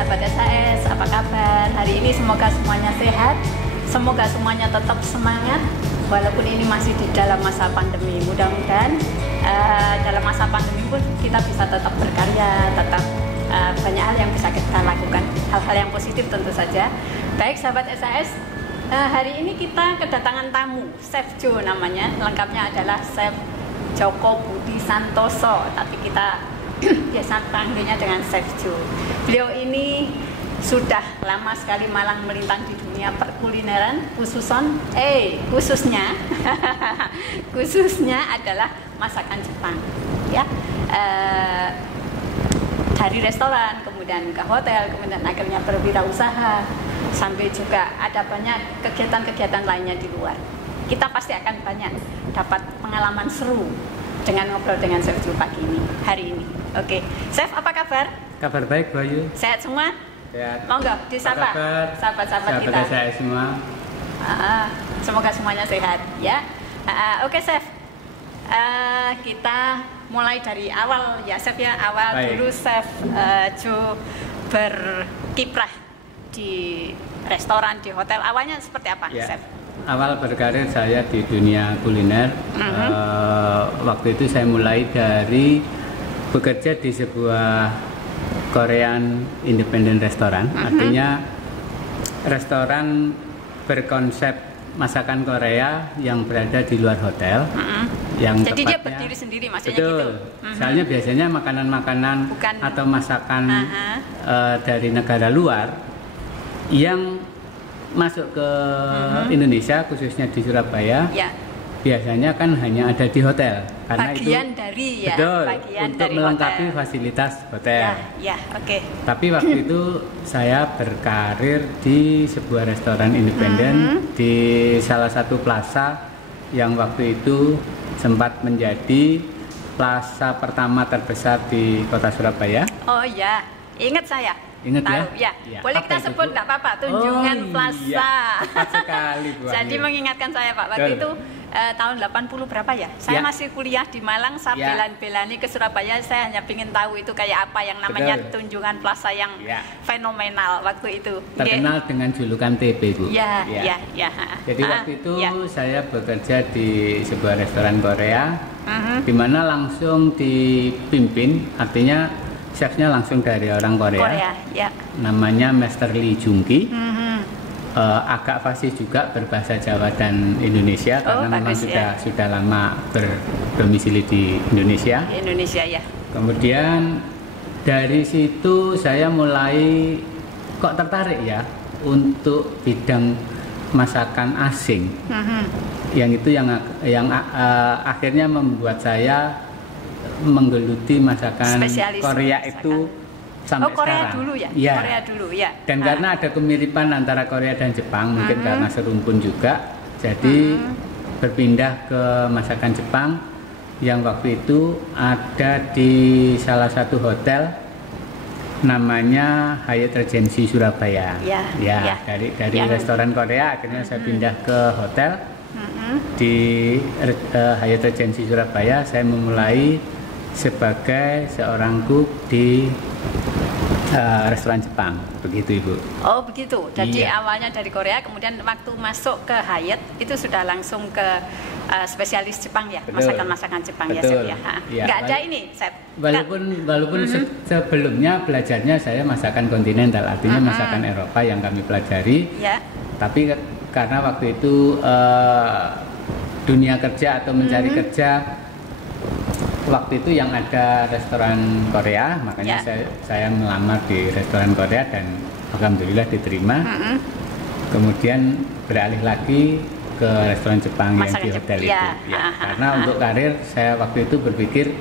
sahabat SAS, apa kabar? Hari ini semoga semuanya sehat, semoga semuanya tetap semangat walaupun ini masih di dalam masa pandemi. Mudah-mudahan dalam masa pandemi pun kita bisa tetap berkarya, tetap banyak hal yang bisa kita lakukan, hal-hal yang positif tentu saja. Baik sahabat SAS, hari ini kita kedatangan tamu, Chef Jo namanya, lengkapnya adalah Chef Joko Budi Santoso, tapi kita biasa panggilnya dengan Chef Jo. Beliau ini sudah lama sekali malang melintang di dunia perkulineran, khususnya khususnya adalah masakan Jepang, ya. Dari restoran, kemudian ke hotel, kemudian akhirnya berwirausaha, sampai juga ada banyak kegiatan-kegiatan lainnya di luar. Kita pasti akan banyak dapat pengalaman seru dengan ngobrol dengan Chef Jo pagi ini, hari ini. Oke, Chef, apa kabar? Kabar baik, Bayu. Sehat semua? Sehat. Monggo disapa sahabat-sahabat kita. Saya semua. Semoga semuanya sehat, ya. Oke, Chef. Kita mulai dari awal ya, Chef ya. Awal baik. Dulu Chef Jo berkiprah di restoran, di hotel. Awalnya seperti apa, ya. Chef? Awal berkarir saya di dunia kuliner. Waktu itu saya mulai dari bekerja di sebuah Korean independent restoran. Artinya restoran berkonsep masakan Korea yang berada di luar hotel. Yang jadi tepatnya, dia berdiri sendiri maksudnya betul, gitu. Soalnya biasanya makanan-makanan atau masakan dari negara luar yang masuk ke Indonesia, khususnya di Surabaya, ya. Biasanya kan hanya ada di hotel karena bagian itu dari ya, betul, bagian untuk dari melengkapi hotel. Fasilitas hotel. Ya, oke. Tapi waktu itu saya berkarir di sebuah restoran independen di salah satu plaza yang waktu itu sempat menjadi plaza pertama terbesar di kota Surabaya. Oh ya, ingat saya. Ingat tahu, ya? Boleh kita sebut nggak apa-apa, Tunjungan Plaza. Iya, tepat sekali, Bu. Jadi mengingatkan saya, Pak, waktu itu tahun 80 berapa ya? Saya masih kuliah di Malang, saya belan-belani ke Surabaya, saya hanya ingin tahu itu kayak apa yang namanya Tunjungan Plaza yang fenomenal waktu itu. Terkenal dengan julukan TB, Bu. Ya. Jadi waktu itu saya bekerja di sebuah restoran Korea, di mana langsung dipimpin, artinya chefnya langsung dari orang Korea, namanya Master Lee Jung-ki. Agak fasih juga berbahasa Jawa dan Indonesia karena memang sudah lama berdomisili di Indonesia. Ya. Kemudian dari situ saya mulai kok tertarik ya untuk bidang masakan asing. Yang itu yang akhirnya membuat saya menggeluti masakan spesialis Korea masakan. Itu sampai Korea sekarang. Dulu ya? Korea dulu ya. Dan karena ada kemiripan antara Korea dan Jepang, mungkin karena serumpun juga, jadi berpindah ke masakan Jepang yang waktu itu ada di salah satu hotel namanya Hyatt Regency Surabaya. Dari restoran Korea akhirnya saya pindah ke hotel di Hyatt Regency Surabaya. Saya memulai sebagai seorang cook di restoran Jepang, begitu Ibu. Oh begitu, jadi awalnya dari Korea, kemudian waktu masuk ke Hyatt itu sudah langsung ke spesialis Jepang ya, masakan-masakan Jepang. Chef ya. Nggak ada ini, Chef. Walaupun sebelumnya belajarnya saya masakan kontinental, artinya masakan Eropa yang kami pelajari. Tapi karena waktu itu dunia kerja atau mencari kerja, waktu itu yang ada restoran Korea, makanya saya melamar di restoran Korea dan alhamdulillah diterima. Kemudian beralih lagi ke restoran Jepang yang di hotel itu. Karena untuk karir saya waktu itu berpikir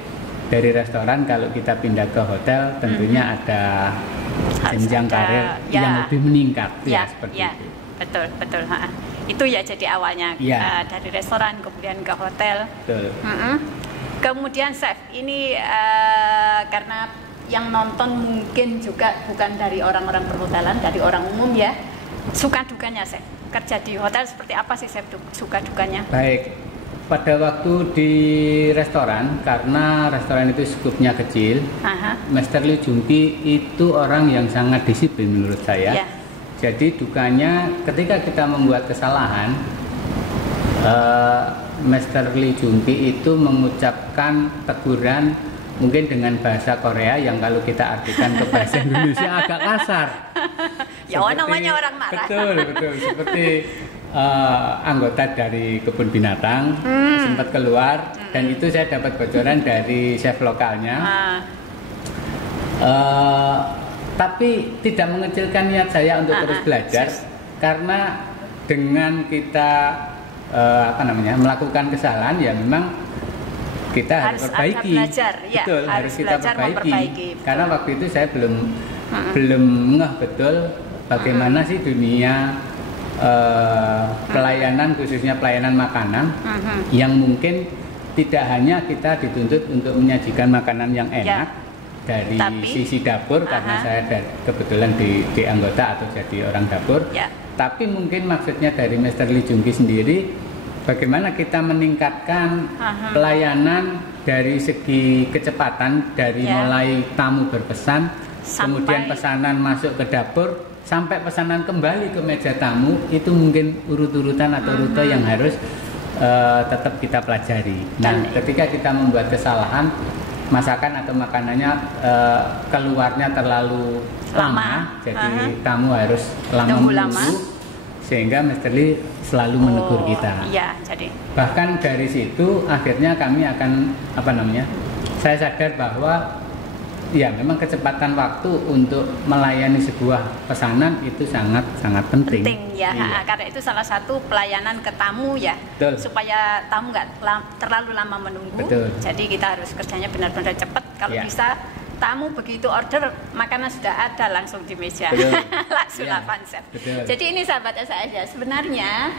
dari restoran kalau kita pindah ke hotel tentunya ada jenjang karir yang lebih meningkat seperti itu. Betul. Itu ya jadi awalnya dari restoran kemudian ke hotel. Kemudian Chef, ini karena yang nonton mungkin juga bukan dari orang-orang perhotelan, dari orang umum ya. Suka dukanya Chef, kerja di hotel seperti apa sih Chef suka dukanya? Baik, pada waktu di restoran, karena restoran itu skupnya kecil, Master Lee Jung-ki itu orang yang sangat disiplin menurut saya. Jadi dukanya ketika kita membuat kesalahan, Master Lee Jung-ki itu mengucapkan teguran mungkin dengan bahasa Korea yang kalau kita artikan ke bahasa Indonesia agak kasar. Ya, namanya orang marah. Betul. Seperti anggota dari kebun binatang sempat keluar dan itu saya dapat bocoran dari chef lokalnya. Tapi tidak mengecilkan niat saya untuk terus belajar karena dengan kita melakukan kesalahan ya memang kita harus perbaiki. Betul, harus kita perbaiki. Karena waktu itu saya belum ngeh betul bagaimana sih dunia pelayanan, khususnya pelayanan makanan yang mungkin tidak hanya kita dituntut untuk menyajikan makanan yang enak dari sisi dapur karena saya kebetulan di anggota atau jadi orang dapur, tapi mungkin maksudnya dari Master Lee Jung-ki sendiri bagaimana kita meningkatkan pelayanan dari segi kecepatan dari mulai tamu berpesan kemudian pesanan masuk ke dapur sampai pesanan kembali ke meja tamu, itu mungkin urut-urutan atau rute yang harus tetap kita pelajari. Nah, ketika kita membuat kesalahan, masakan atau makanannya keluarnya terlalu lama, jadi tamu harus lama menunggu, sehingga Master Lee selalu menegur kita. Bahkan dari situ akhirnya kami akan saya sadar bahwa ya memang kecepatan waktu untuk melayani sebuah pesanan itu sangat penting. Karena itu salah satu pelayanan ke tamu supaya tamu nggak terlalu lama menunggu. Jadi kita harus kerjanya benar-benar cepat. Kalau bisa tamu begitu order makanan sudah ada langsung di meja. Langsung konsep. Jadi ini sahabat saya sebenarnya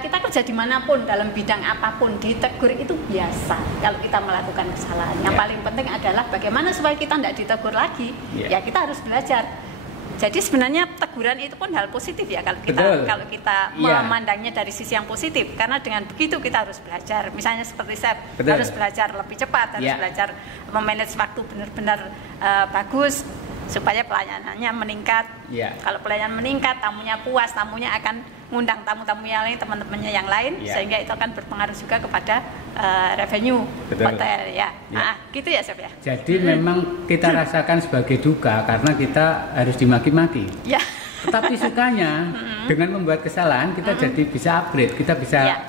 kita kerja dimanapun dalam bidang apapun ditegur itu biasa kalau kita melakukan kesalahan. Yang paling penting adalah bagaimana supaya kita tidak ditegur lagi. Ya kita harus belajar. Jadi sebenarnya teguran itu pun hal positif ya kalau kita memandangnya dari sisi yang positif. Karena dengan begitu kita harus belajar. Misalnya seperti chef harus belajar lebih cepat, harus belajar memanage waktu benar-benar bagus supaya pelayanannya meningkat. Kalau pelayanan meningkat, tamunya puas, tamunya akan ngundang tamu-tamu yang lain, teman-temannya yang lain, sehingga itu akan berpengaruh juga kepada revenue hotel gitu ya chef ya. Jadi memang kita rasakan sebagai duka karena kita harus dimaki-maki. Tetapi sukanya dengan membuat kesalahan kita jadi bisa upgrade, kita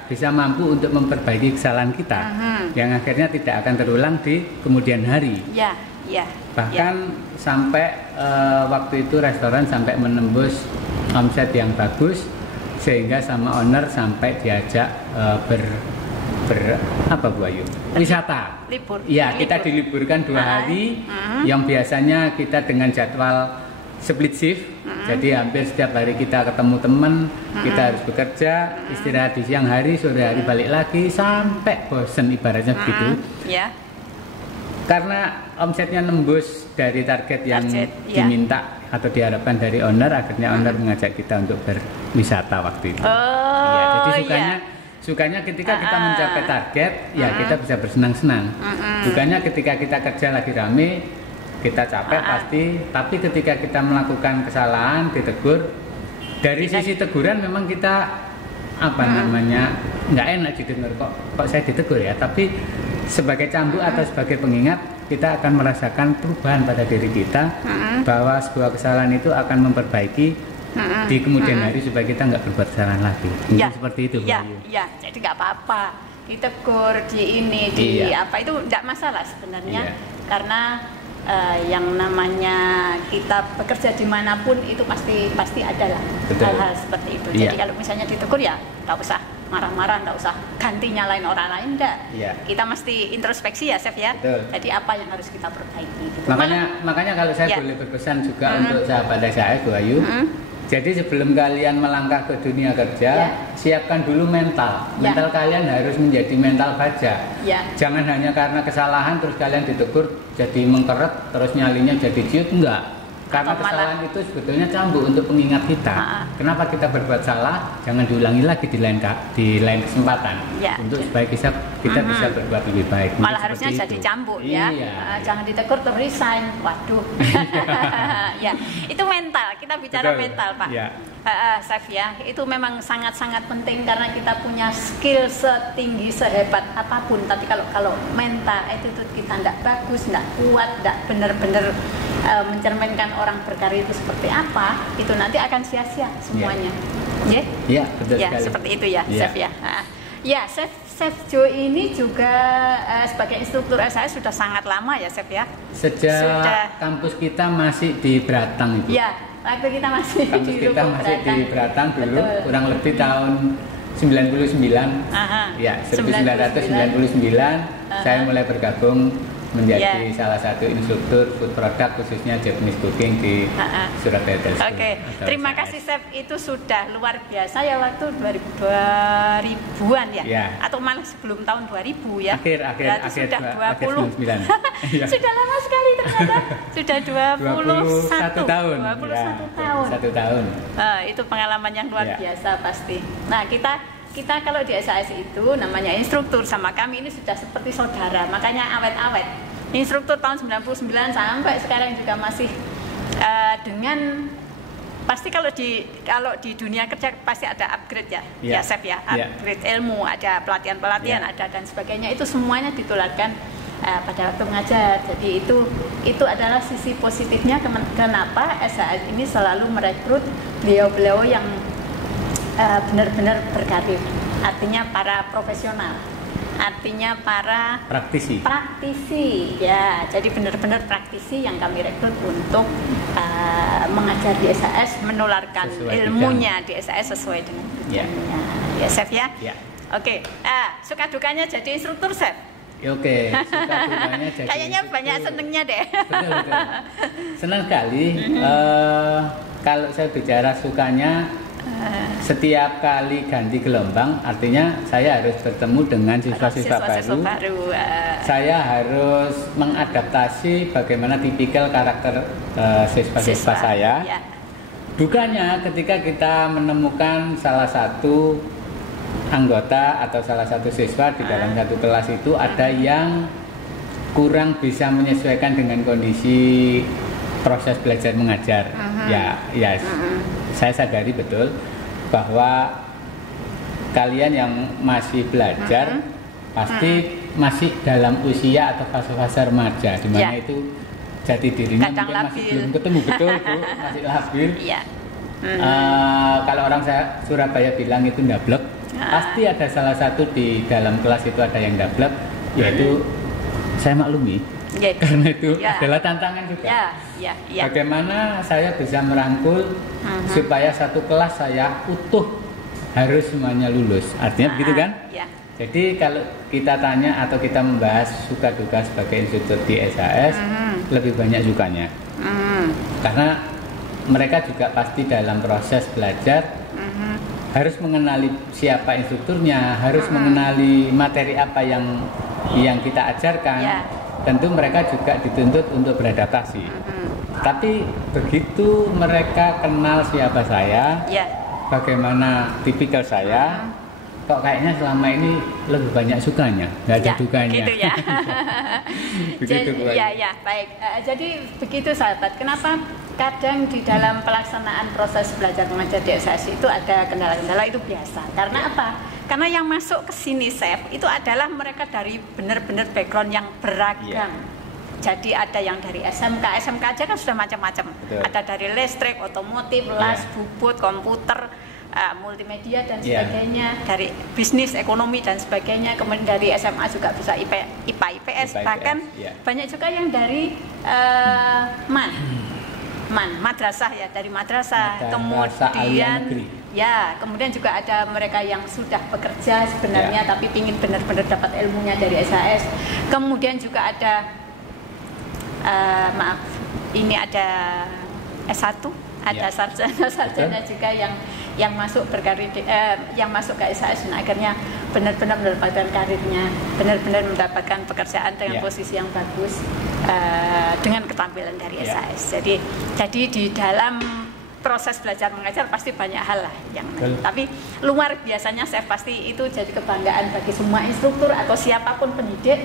bisa mampu untuk memperbaiki kesalahan kita yang akhirnya tidak akan terulang di kemudian hari. Bahkan sampai waktu itu restoran sampai menembus omset yang bagus sehingga sama owner sampai diajak Bu Ayu? Wisata. Libur. Kita diliburkan 2 hari yang biasanya kita dengan jadwal split shift. Jadi hampir setiap hari kita ketemu teman, kita harus bekerja, istirahat di siang hari, sore hari balik lagi sampai bosen ibaratnya begitu. Karena omsetnya nembus dari target yang diminta atau diharapkan dari owner, akhirnya owner mengajak kita untuk berwisata waktu itu. Jadi sukanya ketika kita mencapai target, kita bisa bersenang-senang. Dukanya ketika kita kerja lagi rame, kita capek pasti. Tapi ketika kita melakukan kesalahan, ditegur. Dari sisi teguran memang kita nggak enak didengar kok saya ditegur ya. Tapi sebagai cambuk atau sebagai pengingat, kita akan merasakan perubahan pada diri kita bahwa sebuah kesalahan itu akan memperbaiki di kemudian hari supaya kita nggak berbuat kesalahan lagi. Seperti itu. Jadi nggak apa-apa ditegur di apa itu nggak masalah sebenarnya karena yang namanya kita bekerja dimanapun itu pasti ada lah hal-hal seperti itu. Jadi kalau misalnya ditegur ya nggak usah marah-marah, nggak usah ganti nyalain orang lain, enggak. Kita mesti introspeksi ya chef ya. Jadi apa yang harus kita perbaiki gitu. Makanya kalau saya boleh berpesan juga untuk sahabat saya Bu Ayu. Jadi sebelum kalian melangkah ke dunia kerja, siapkan dulu mental. Mental kalian harus menjadi mental baja. Jangan hanya karena kesalahan terus kalian ditegur jadi mengkeret terus nyalinya jadi ciut, enggak. Karena kesalahan itu sebetulnya cambuk untuk pengingat kita. Kenapa kita berbuat salah? Jangan diulangi lagi di lain kesempatan. Untuk supaya kita bisa berbuat lebih baik. Malah harusnya jadi cambuk ya. Jangan ditegur terus resign. Waduh. Ya, itu mental. Kita bicara mental, Pak. Chef ya, itu memang sangat-sangat penting karena kita punya skill setinggi sehebat apapun, tapi kalau mental attitude kita tidak bagus, tidak kuat, tidak benar-benar mencerminkan orang berkarya itu seperti apa, itu nanti akan sia-sia semuanya. Ya, betul sekali. Seperti itu ya, Chef ya. Ya, Chef Jo ini juga sebagai instruktur SAS sudah sangat lama ya, Chef ya. Sejak kampus kita masih di Beratang, Ibu. Ya, waktu kita masih di Beratang dulu. Betul. Kurang lebih tahun 99. Ya, 1999 saya mulai bergabung menjadi salah satu instruktur food product khususnya Japanese cooking di Surabaya. Oke, terima kasih Chef, itu sudah luar biasa ya, waktu 2000-an ya? Atau malah sebelum tahun 2000 ya? Akhir sudah 20. Sudah lama sekali ternyata. Sudah 21 tahun. 21 tahun. Itu pengalaman yang luar biasa pasti. Nah, kita kalau di SAS itu namanya instruktur, sama kami ini sudah seperti saudara, makanya awet-awet. Instruktur tahun 99 sampai sekarang juga masih dengan pasti kalau di dunia kerja pasti ada upgrade ya Chef ya, upgrade ilmu, ada pelatihan ada dan sebagainya, itu semuanya ditularkan pada waktu mengajar. Jadi itu adalah sisi positifnya kenapa SAS ini selalu merekrut beliau-beliau yang benar-benar berkarir, artinya para profesional, artinya para praktisi ya. Jadi benar-benar praktisi yang kami rekrut untuk mengajar di SAS, menularkan ilmunya di SAS sesuai dengan tujuannya. Ya Chef ya. Oke. Suka dukanya jadi instruktur, Chef? Oke, suka dukanya jadi kayaknya banyak senengnya deh. Betul. Senang sekali. Kalau saya bicara sukanya, setiap kali ganti gelombang, artinya saya harus bertemu dengan siswa-siswa baru. Saya harus mengadaptasi bagaimana tipikal karakter siswa-siswa saya. Dukanya ketika kita menemukan salah satu anggota atau salah satu siswa di dalam satu kelas itu ada yang kurang bisa menyesuaikan dengan kondisi proses belajar mengajar. Saya sadari betul bahwa kalian yang masih belajar pasti masih dalam usia atau fase-fase remaja, di mana itu jati dirinya mungkin masih belum ketemu betul, Bu, masih labil. Kalau orang Surabaya bilang itu ndablek, pasti ada salah satu di dalam kelas itu ada yang ndablek, yaitu saya maklumi. Karena itu adalah tantangan juga. Bagaimana saya bisa merangkul supaya satu kelas saya utuh harus semuanya lulus. Artinya begitu kan? Jadi kalau kita tanya atau kita membahas suka duka sebagai instruktur di SAS, lebih banyak sukanya. Karena mereka juga pasti dalam proses belajar harus mengenali siapa instrukturnya, harus mengenali materi apa yang kita ajarkan. Tentu mereka juga dituntut untuk beradaptasi. Tapi begitu mereka kenal siapa saya, bagaimana tipikal saya, kok kayaknya selama ini lebih banyak sukanya, nggak ada dukanya. Gitu ya. Begitu, baik. Jadi begitu sahabat. Kenapa kadang di dalam pelaksanaan proses belajar mengajar di SAS itu ada kendala-kendala, itu biasa. Karena apa? Karena yang masuk ke sini, Chef, itu adalah mereka dari benar-benar background yang beragam. Jadi ada yang dari SMK aja kan sudah macam-macam. Ada dari listrik, otomotif, las, bubut, komputer, multimedia dan sebagainya. Dari bisnis, ekonomi dan sebagainya. Kemudian dari SMA juga bisa IPA, IPS, bahkan banyak juga yang dari madrasah ya, dari madrasah. Kemudian kemudian juga ada mereka yang sudah bekerja sebenarnya tapi ingin benar-benar dapat ilmunya dari SAS. Kemudian juga ada ini ada S1, ada sarjana juga yang masuk berkarir yang masuk ke SAS dan akhirnya benar-benar mendapatkan karirnya, benar-benar mendapatkan pekerjaan dengan posisi yang bagus dengan keterampilan dari SAS. Jadi di dalam proses belajar mengajar pasti banyak hal lah yang tapi luar biasanya saya pasti itu jadi kebanggaan bagi semua instruktur atau siapapun pendidik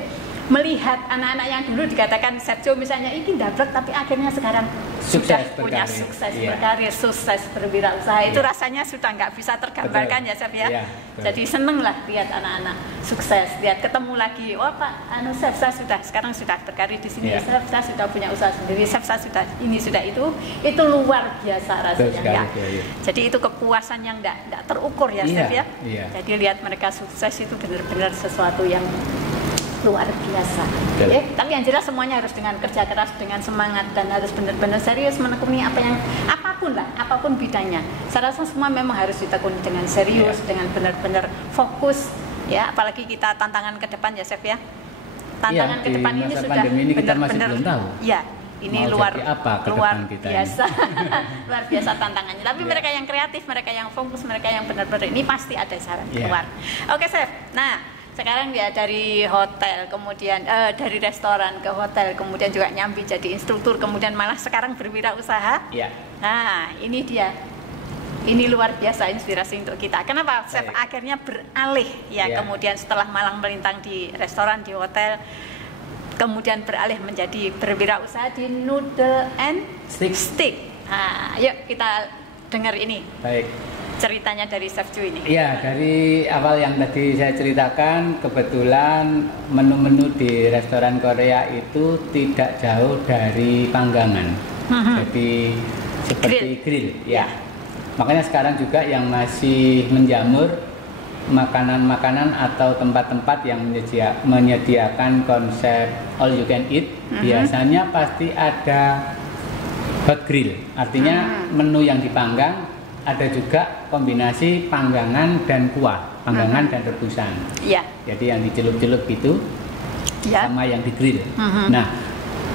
melihat anak-anak yang dulu dikatakan Sergio misalnya ini dablek tapi akhirnya sekarang sudah punya sukses berkarir, sukses berwirausaha. Itu rasanya sudah nggak bisa tergambarkan ya Chef ya. Jadi seneng lah lihat anak-anak sukses, lihat ketemu lagi, oh Pak Chef saya sekarang sudah berkarir di sini, Chef saya sudah punya usaha sendiri, Chef saya sudah ini sudah itu luar biasa rasanya ya. Jadi itu kepuasan yang nggak terukur ya Chef ya. Jadi lihat mereka sukses itu benar-benar sesuatu yang luar biasa. Tapi yang jelas semuanya harus dengan kerja keras, dengan semangat dan harus benar-benar serius menekuni apapun bidangnya. Saya rasa semua memang harus ditekuni dengan serius, dengan benar-benar fokus ya. Apalagi kita tantangan ke depan ya Chef ya. Tantangan ke depan ini sudah benar-benar ya. Ini luar biasa, luar biasa tantangannya. Tapi mereka yang kreatif, mereka yang fokus, mereka yang benar-benar ini pasti ada jalan keluar. Oke Chef. Nah. Sekarang ya dari hotel, kemudian dari restoran ke hotel, kemudian juga nyambi jadi instruktur, kemudian malah sekarang berwirausaha. Nah, ini dia. Ini luar biasa inspirasi untuk kita. Kenapa Chef akhirnya beralih kemudian setelah malang melintang di restoran, di hotel, kemudian beralih menjadi berwirausaha di Noodle and Stick. Nah, yuk kita dengar ini. Baik. Ceritanya dari Chef Chu ini. Iya, dari awal yang tadi saya ceritakan, kebetulan menu-menu di restoran Korea itu tidak jauh dari panggangan. Jadi seperti grill ya. Makanya sekarang juga yang masih menjamur makanan-makanan atau tempat-tempat yang menyediakan konsep all you can eat, biasanya pasti ada hot grill. Artinya menu yang dipanggang, ada juga kombinasi panggangan dan kuah, panggangan dan rebusan. Jadi yang dicelup-celup itu sama yang di-grill. Nah,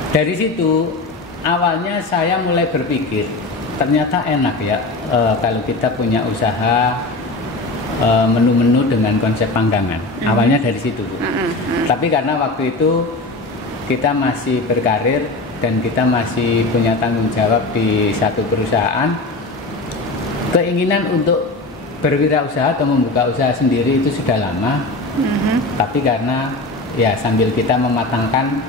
dari situ awalnya saya mulai berpikir, ternyata enak ya kalau kita punya usaha menu-menu dengan konsep panggangan. Awalnya dari situ. Tapi karena waktu itu kita masih berkarir dan kita masih punya tanggung jawab di satu perusahaan, keinginan untuk berwirausaha atau membuka usaha sendiri itu sudah lama. Tapi karena ya sambil kita mematangkan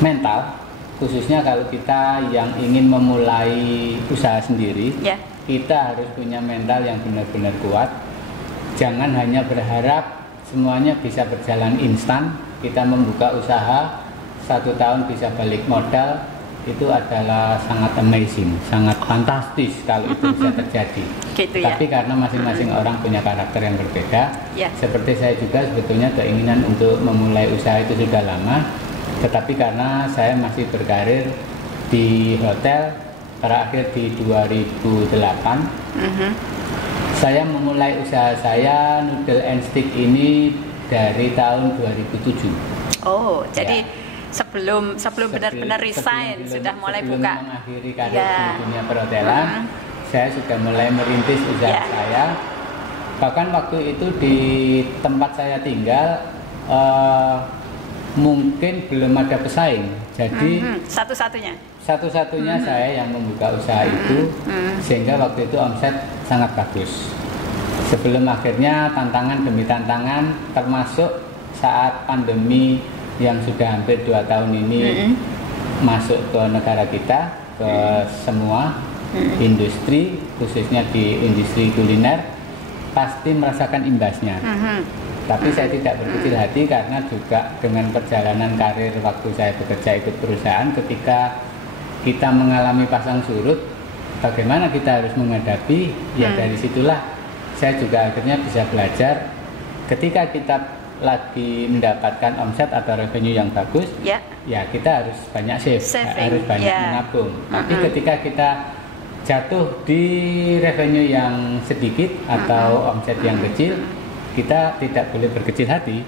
mental, khususnya kalau kita yang ingin memulai usaha sendiri, kita harus punya mental yang benar-benar kuat. Jangan hanya berharap semuanya bisa berjalan instan. Kita membuka usaha 1 tahun bisa balik modal, itu adalah sangat amazing, sangat fantastis kalau itu bisa terjadi. Tapi karena masing-masing orang punya karakter yang berbeda, seperti saya juga sebetulnya keinginan untuk memulai usaha itu sudah lama, tetapi karena saya masih berkarir di hotel, terakhir di 2008, saya memulai usaha saya Noodle and Stick ini dari tahun 2007. Jadi sebelum benar-benar resign sudah mulai buka, mengakhiri karir di dunia perhotelan, saya sudah mulai merintis usaha saya. Bahkan waktu itu di tempat saya tinggal mungkin belum ada pesaing, jadi satu-satunya saya yang membuka usaha itu, sehingga waktu itu omset sangat bagus. Sebelum akhirnya tantangan demi tantangan, termasuk saat pandemi yang sudah hampir 2 tahun ini masuk ke negara kita, ke semua industri, khususnya di industri kuliner, pasti merasakan imbasnya. Tapi saya tidak berkecil hati karena juga dengan perjalanan karir waktu saya bekerja ikut perusahaan, ketika kita mengalami pasang surut, bagaimana kita harus menghadapi, ya dari situlah saya juga akhirnya bisa belajar ketika kita lagi mendapatkan omset atau revenue yang bagus, ya kita harus banyak harus banyak menabung. Tapi ketika kita jatuh di revenue yang sedikit atau omset yang kecil, kita tidak boleh berkecil hati.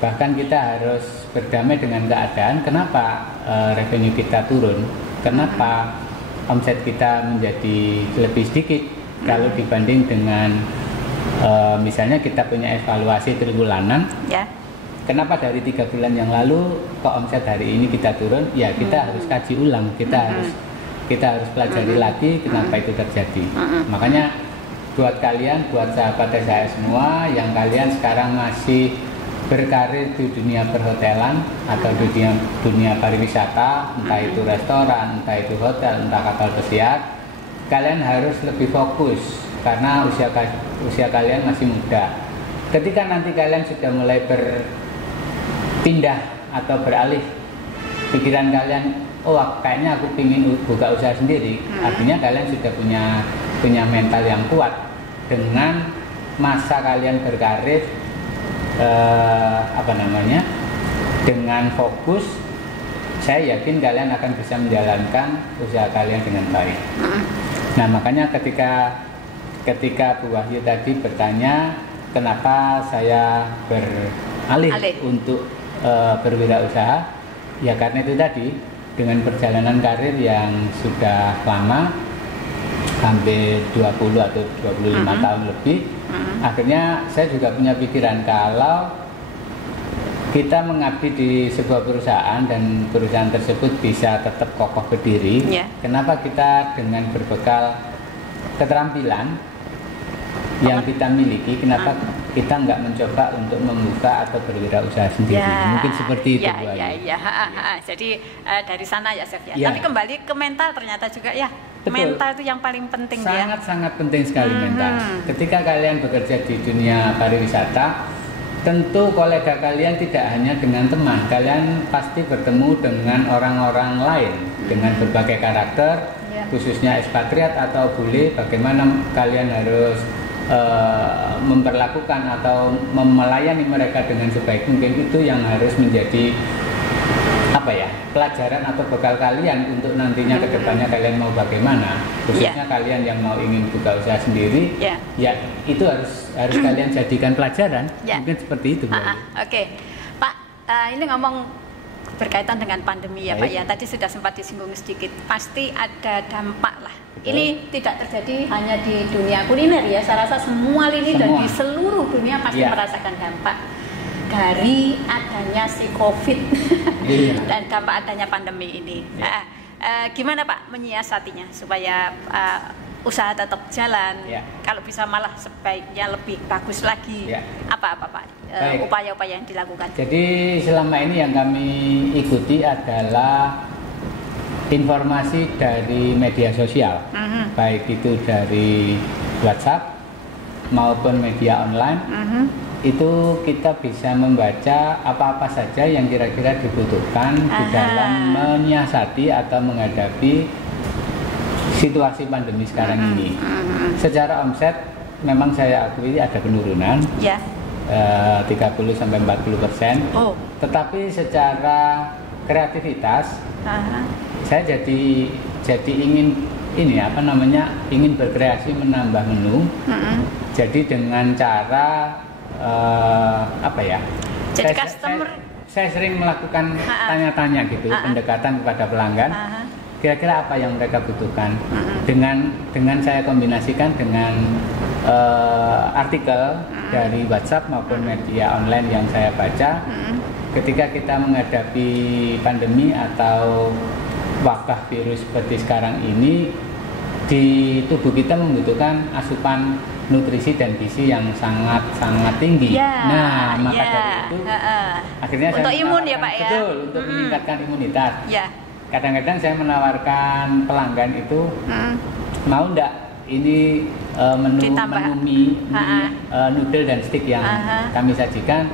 Bahkan kita harus berdamai dengan keadaan. Kenapa revenue kita turun? Kenapa omset kita menjadi lebih sedikit? Kalau dibanding dengan misalnya kita punya evaluasi triwulanan, kenapa dari 3 bulan yang lalu kok omset hari ini kita turun? Ya kita harus kaji ulang, kita harus pelajari lagi kenapa itu terjadi. Makanya buat kalian, buat sahabat SHS semua yang kalian sekarang masih berkarir di dunia perhotelan atau dunia pariwisata, entah itu restoran, entah itu hotel, entah kapal pesiar, kalian harus lebih fokus karena usia kalian masih muda. Ketika nanti kalian sudah mulai berpindah atau beralih pikiran kalian, oh kayaknya aku ingin buka usaha sendiri, artinya kalian sudah punya mental yang kuat. Dengan masa kalian berkarir dengan fokus, saya yakin kalian akan bisa menjalankan usaha kalian dengan baik. Nah makanya ketika Bu Wahyu tadi bertanya kenapa saya beralih untuk berwirausaha, ya karena itu tadi, dengan perjalanan karir yang sudah lama, hampir 20 atau 25 tahun lebih, akhirnya saya juga punya pikiran kalau kita mengabdi di sebuah perusahaan dan perusahaan tersebut bisa tetap kokoh berdiri, kenapa kita dengan berbekal keterampilan yang kita miliki, kenapa kita nggak mencoba untuk membuka atau berwirausaha sendiri? Mungkin seperti itu. Jadi dari sana ya Chef ya. Tapi kembali ke mental ternyata juga ya. Betul. Mental itu yang paling penting. Sangat penting sekali mental. Ketika kalian bekerja di dunia pariwisata, tentu kolega kalian tidak hanya dengan teman, kalian pasti bertemu dengan orang-orang lain dengan berbagai karakter, khususnya ekspatriat atau bule. Bagaimana kalian harus memperlakukan atau melayani mereka dengan sebaik mungkin, itu yang harus menjadi pelajaran atau bekal kalian untuk nantinya ke depannya kalian mau bagaimana, khususnya kalian yang mau ingin buka usaha sendiri, ya itu harus kalian jadikan pelajaran. Mungkin seperti itu. Oke, Pak, ini ngomong berkaitan dengan pandemi ya Pak ya, tadi sudah sempat disinggung sedikit, pasti ada dampak lah. Ini tidak terjadi hanya di dunia kuliner ya, saya rasa semua lini dan di seluruh dunia pasti merasakan dampak dari adanya si COVID dan dampak adanya pandemi ini. Gimana Pak menyiasatinya supaya usaha tetap jalan? Kalau bisa malah sebaiknya lebih bagus lagi. Apa Pak upaya-upaya yang dilakukan? Jadi selama ini yang kami ikuti adalah informasi dari media sosial, baik itu dari WhatsApp maupun media online. Itu kita bisa membaca apa-apa saja yang kira-kira dibutuhkan di dalam menyiasati atau menghadapi situasi pandemi sekarang ini. Secara omset memang saya akui ada penurunan 30-40%. Tetapi secara kreativitas saya jadi ingin ingin berkreasi menambah menu. Jadi dengan cara jadi customer, saya sering melakukan tanya-tanya gitu, pendekatan kepada pelanggan, kira-kira apa yang mereka butuhkan. Dengan saya kombinasikan dengan artikel dari WhatsApp maupun media online yang saya baca. Ketika kita menghadapi pandemi atau wabah virus seperti sekarang ini, di tubuh kita membutuhkan asupan nutrisi dan gizi yang sangat tinggi. Maka dari itu akhirnya untuk saya imun ya Pak ya. Betul, untuk meningkatkan imunitas. Kadang-kadang saya menawarkan pelanggan itu, mau enggak ini menu mie noodle dan steak yang kami sajikan,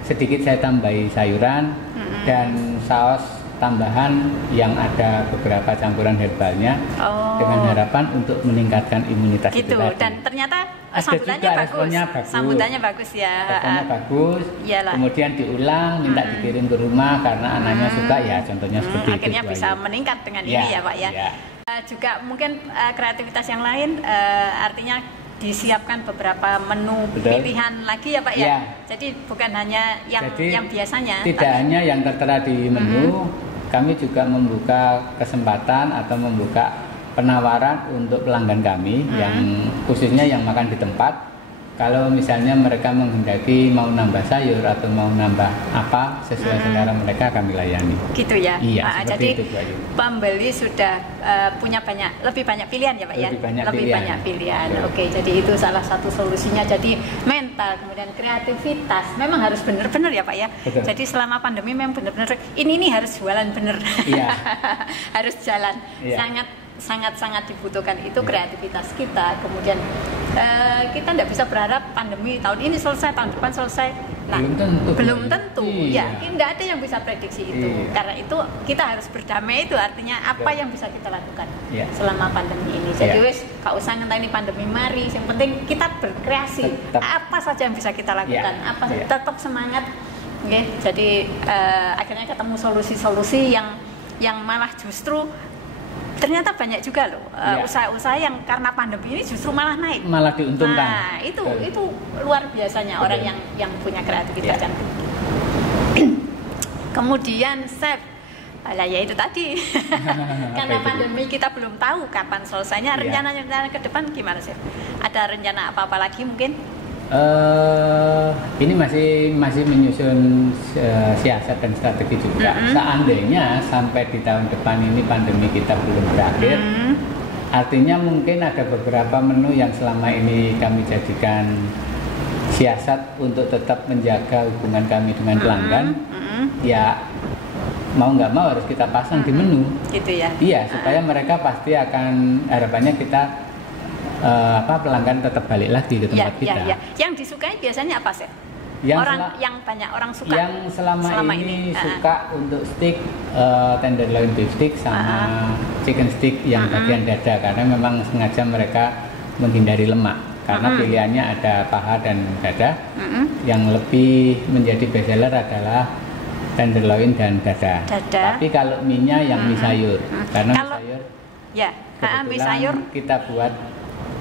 sedikit saya tambahi sayuran dan saus tambahan yang ada beberapa campuran herbalnya, dengan harapan untuk meningkatkan imunitas itu tadi. Dan ternyata sambutannya bagus ya. Responnya bagus. Kemudian diulang, minta dikirim ke rumah karena anaknya suka ya, contohnya seperti itu. Akhirnya bisa meningkat dengan ini ya Pak ya. Juga mungkin kreativitas yang lain, artinya disiapkan beberapa menu pilihan lagi ya Pak ya. Jadi bukan hanya yang biasanya. Tidak hanya yang tertera di menu. Kami juga membuka kesempatan atau membuka penawaran untuk pelanggan kami yang khususnya yang makan di tempat. Kalau misalnya mereka menghendaki mau nambah sayur atau mau nambah apa sesuai selera mereka, kami layani. Gitu ya. Iya. Jadi pembeli sudah punya lebih banyak pilihan ya Pak ya. Lebih banyak pilihan. Oke, jadi itu salah satu solusinya. Jadi mental, kemudian kreativitas, memang harus benar-benar ya Pak ya. Betul. Jadi selama pandemi memang benar-benar ini harus jualan benar. Iya. Harus jalan. Iya. Sangat dibutuhkan itu kreativitas kita. Kemudian kita tidak bisa berharap pandemi tahun ini selesai, tahun depan selesai. Nah, belum tentu. Iya. Ya, tidak ada yang bisa prediksi itu. Iya. Karena itu kita harus berdamai, itu artinya apa yang bisa kita lakukan selama pandemi ini. Jadi wes gak usah ngenteni pandemi mari, yang penting kita berkreasi. Apa saja yang bisa kita lakukan, tetap semangat. Okay? Jadi akhirnya ketemu solusi-solusi yang malah justru ternyata banyak juga loh usaha-usaha yang karena pandemi ini justru malah naik, malah diuntungkan. Nah itu luar biasanya orang yang punya kreativitas kan. Kemudian chef, ya itu tadi karena pandemi kita belum tahu kapan selesainya. Rencana ke depan gimana chef? Ada rencana apa lagi mungkin? Ini masih menyusun siasat dan strategi juga. Seandainya sampai di tahun depan ini pandemi kita belum berakhir, artinya mungkin ada beberapa menu yang selama ini kami jadikan siasat untuk tetap menjaga hubungan kami dengan pelanggan, ya mau nggak mau harus kita pasang di menu. Gitu ya? Iya, supaya mereka pasti akan, harapannya kita pelanggan tetap balik lagi ke tempat kita. Yang disukai biasanya apa sih? Yang banyak orang suka. Yang selama ini suka untuk steak, tenderloin beef steak sama chicken steak yang bagian dada, karena memang sengaja mereka menghindari lemak. Karena pilihannya ada paha dan dada. Yang lebih menjadi bestseller adalah tenderloin dan dada. Tapi kalau mie-nya yang mie sayur, karena mie sayur, mie sayur kita buat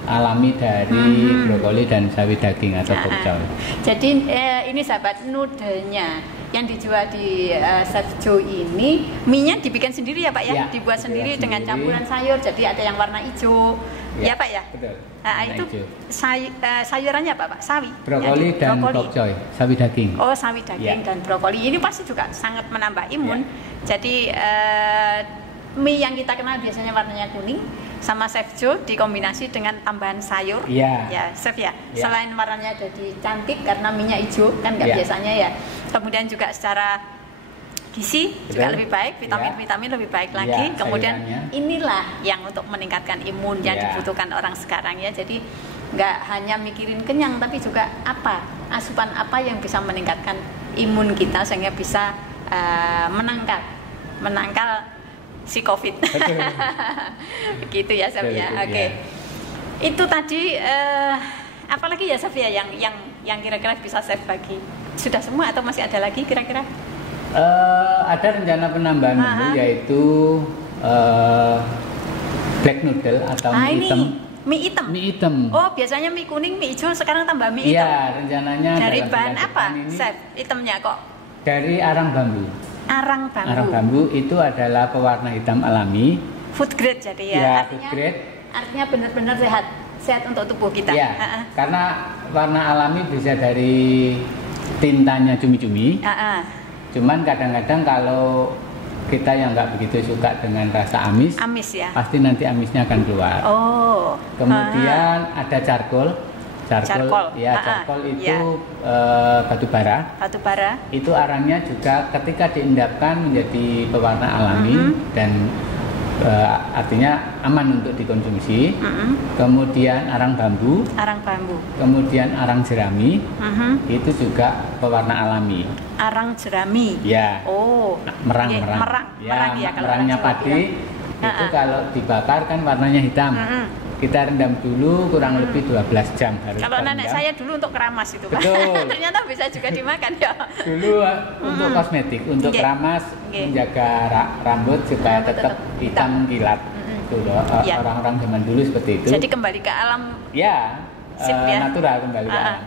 alami dari brokoli dan sawi daging atau pokcol. Jadi ini sahabat, noodle-nya yang dijual di Chef Joe ini, mie-nya dibikin sendiri ya Pak ya? Dibuat sendiri dengan campuran sayur. Jadi ada yang warna hijau, ya Pak ya? Betul. Nah, itu sayurannya apa Pak? Sawi. Brokoli dan pokcol, sawi daging. Oh, sawi daging dan brokoli. Ini pasti juga sangat menambah imun. Jadi mie yang kita kenal biasanya warnanya kuning, sama Chef Joe dikombinasi dengan tambahan sayur. Ya Chef ya. Selain warnanya jadi cantik karena minyak hijau kan nggak biasanya ya. Kemudian juga secara gizi juga lebih baik, vitamin lebih baik lagi. Kemudian inilah yang untuk meningkatkan imun yang dibutuhkan orang sekarang ya. Jadi nggak hanya mikirin kenyang, tapi juga asupan apa yang bisa meningkatkan imun kita sehingga bisa menangkal si COVID. Begitu ya Chef ya. Oke. Itu tadi apalagi ya Chef ya yang kira-kira bisa Chef bagi? Sudah semua atau masih ada lagi kira-kira? Ada rencana penambahan menu yaitu black noodle atau mie hitam. Oh, biasanya mie kuning, mie hijau, sekarang tambah mie hitam. Iya, rencananya dari bahan apa Chef hitamnya kok? Dari arang bambu. Arang bambu itu adalah pewarna hitam alami. Food grade jadi ya. Artinya, food grade. Artinya benar-benar sehat untuk tubuh kita. Ya, karena warna alami bisa dari tintanya cumi-cumi. Cuman kadang-kadang kalau kita yang nggak begitu suka dengan rasa amis ya, pasti nanti amisnya akan keluar. Kemudian ada charcoal itu batu bara. Itu arangnya juga ketika diendapkan menjadi pewarna alami dan artinya aman untuk dikonsumsi. Kemudian arang bambu. Kemudian arang jerami. Itu juga pewarna alami. Arang jerami. Ya. Merang. Merangnya padi itu kalau dibakar kan warnanya hitam. Kita rendam dulu kurang lebih 12 jam harus. Kalau nenek saya dulu untuk keramas itu Pak. Betul. Ternyata bisa juga dimakan ya. Dulu untuk kosmetik, untuk keramas, menjaga rambut supaya tetap hitam kilat. Itu loh, orang-orang zaman dulu seperti itu. Jadi kembali ke alam. Natural kembali ke alam.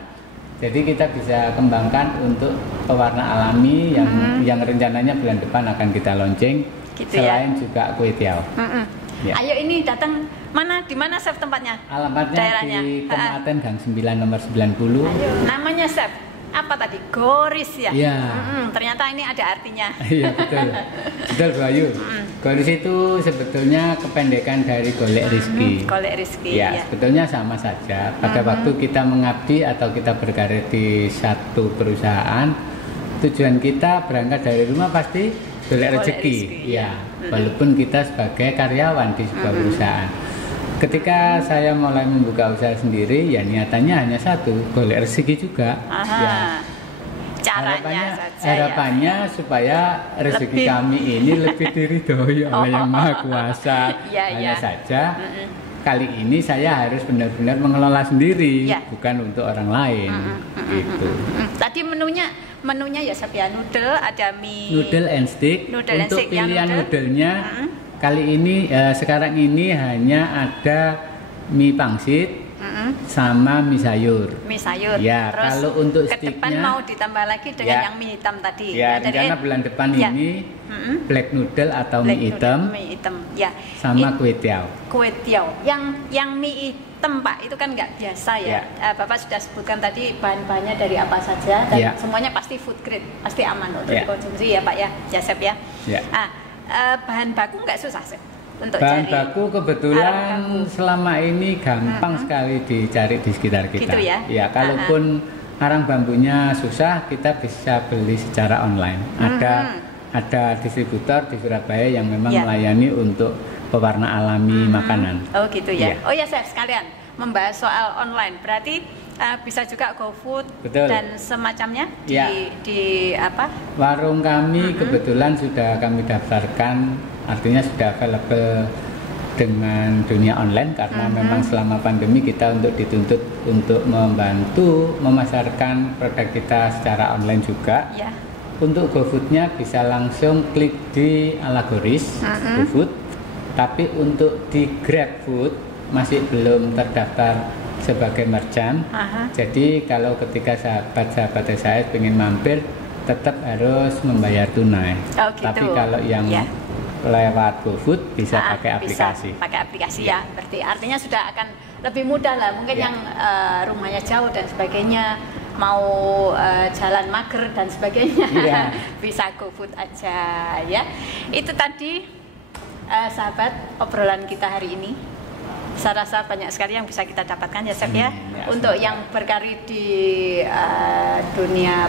Jadi kita bisa kembangkan untuk pewarna alami yang rencananya bulan depan akan kita launching. Gitu selain juga kue tiaw. Ya. Ayo ini datang di mana chef tempatnya? Alamatnya daerahnya di Kematen Gang 9 nomor 90. Ayo, namanya chef apa tadi? Goris ya? Iya. Ternyata ini ada artinya. Iya betul. Betul Bu Ayu. Goris itu sebetulnya kependekan dari golek rezeki. Golek rezeki. Ya, sebetulnya sama saja. Pada waktu kita mengabdi atau kita berkarir di satu perusahaan, tujuan kita berangkat dari rumah pasti golek rezeki. Ya, walaupun kita sebagai karyawan di sebuah perusahaan. Ketika saya mulai membuka usaha sendiri, ya niatannya hanya satu, golek rezeki juga. Ya. Caranya harapannya supaya rezeki kami ini lebih diridhoi oleh Yang Maha Kuasa. Hanya saja kali ini saya harus benar-benar mengelola sendiri, bukan untuk orang lain. Gitu. Tadi menunya ya Sabia noodle, ada mie noodle and stick. Untuk pilihan noodlenya kali ini sekarang ini hanya ada mie pangsit sama mie sayur. Mie sayur. Ya, terus kalau untuk ke depan mau ditambah lagi dengan yang mie hitam tadi. Ya, rencana bulan depan ini black noodle atau mie hitam. Mie hitam. Ya. Sama kue tiaw. Kue tiaw. Yang mie hitam Pak itu kan nggak biasa ya. Bapak sudah sebutkan tadi bahan-bahannya dari apa saja dan semuanya pasti food grade, pasti aman untuk dikonsumsi ya Pak ya. Ya Chef ya. Bahan baku nggak susah sih untuk bahan baku kebetulan selama ini gampang sekali dicari di sekitar kita. Gitu ya? Ya, kalaupun arang bambunya susah, kita bisa beli secara online. Ada distributor di Surabaya yang memang melayani untuk pewarna alami makanan. Oh gitu ya. Oh ya Chef, sekalian membahas soal online. Berarti bisa juga GoFood dan semacamnya di apa? Warung kami kebetulan sudah kami daftarkan, artinya sudah available dengan dunia online karena memang selama pandemi kita dituntut untuk membantu memasarkan produk kita secara online juga. Untuk GoFoodnya bisa langsung klik di Alagoris GoFood, tapi untuk di GrabFood masih belum terdaftar sebagai merchant. Jadi kalau ketika sahabat-sahabat saya ingin mampir tetap harus membayar tunai. Gitu. Tapi kalau yang lewat GoFood bisa pakai aplikasi. Bisa pakai aplikasi ya. Berarti artinya sudah akan lebih mudah lah. Mungkin yang rumahnya jauh dan sebagainya, mau jalan mager dan sebagainya, bisa GoFood aja ya. Itu tadi sahabat obrolan kita hari ini. Saya rasa banyak sekali yang bisa kita dapatkan ya Chef ya. Untuk yang berkarir di dunia,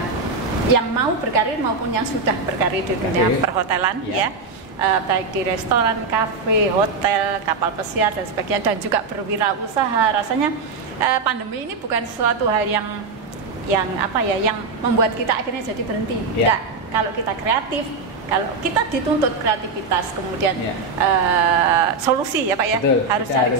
yang mau berkarir maupun yang sudah berkarir di dunia perhotelan ya. Baik di restoran, kafe, hotel, kapal pesiar dan sebagainya, dan juga berwirausaha. Rasanya pandemi ini bukan suatu hal yang apa ya, yang membuat kita akhirnya jadi berhenti. Enggak, kalau kita kreatif, kalau kita dituntut kreativitas, kemudian solusi ya Pak ya. Betul, harus cari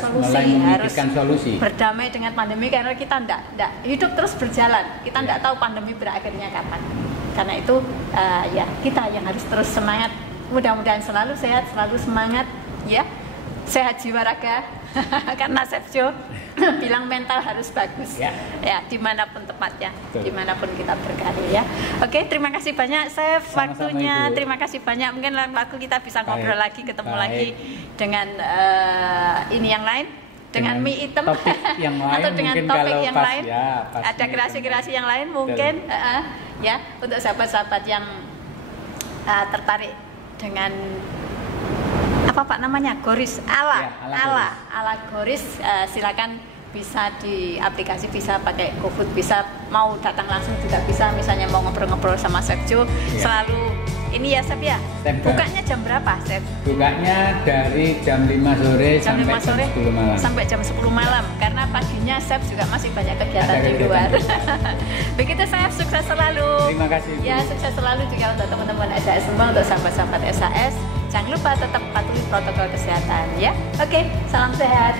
solusi, berdamai dengan pandemi karena kita enggak hidup terus berjalan, kita enggak tahu pandemi berakhirnya kapan. Karena itu ya kita yang harus terus semangat. Mudah-mudahan selalu sehat, selalu semangat ya, sehat jiwa raga. Karena Chef Jo bilang mental harus bagus ya, dimanapun tempatnya, dimanapun kita berkarir ya. Oke, terima kasih banyak Chef waktunya. Terima kasih banyak. Mungkin lain waktu kita bisa ngobrol lagi, ketemu lagi dengan ini yang lain, dengan mie hitam yang lain, atau dengan topik yang lain. Ada kreasi-kreasi yang lain mungkin ya, untuk sahabat-sahabat yang tertarik dengan apa Pak namanya, Goris ala Goris, silakan bisa di aplikasi, bisa pakai GoFood, bisa mau datang langsung juga bisa, misalnya mau ngobrol-ngobrol sama Chef Jo. Selalu ini ya Chef ya. Bukanya jam berapa Chef? Bukanya dari jam 5 sore sampai jam 10 malam. Sampai jam 10 malam karena paginya Chef juga masih banyak kegiatan di luar. Begitu Chef, sukses selalu. Terima kasih. Ya, sukses selalu juga untuk teman-teman SAS semua, untuk sahabat-sahabat SAS. Jangan lupa tetap patuhi protokol kesehatan ya. Oke, salam sehat.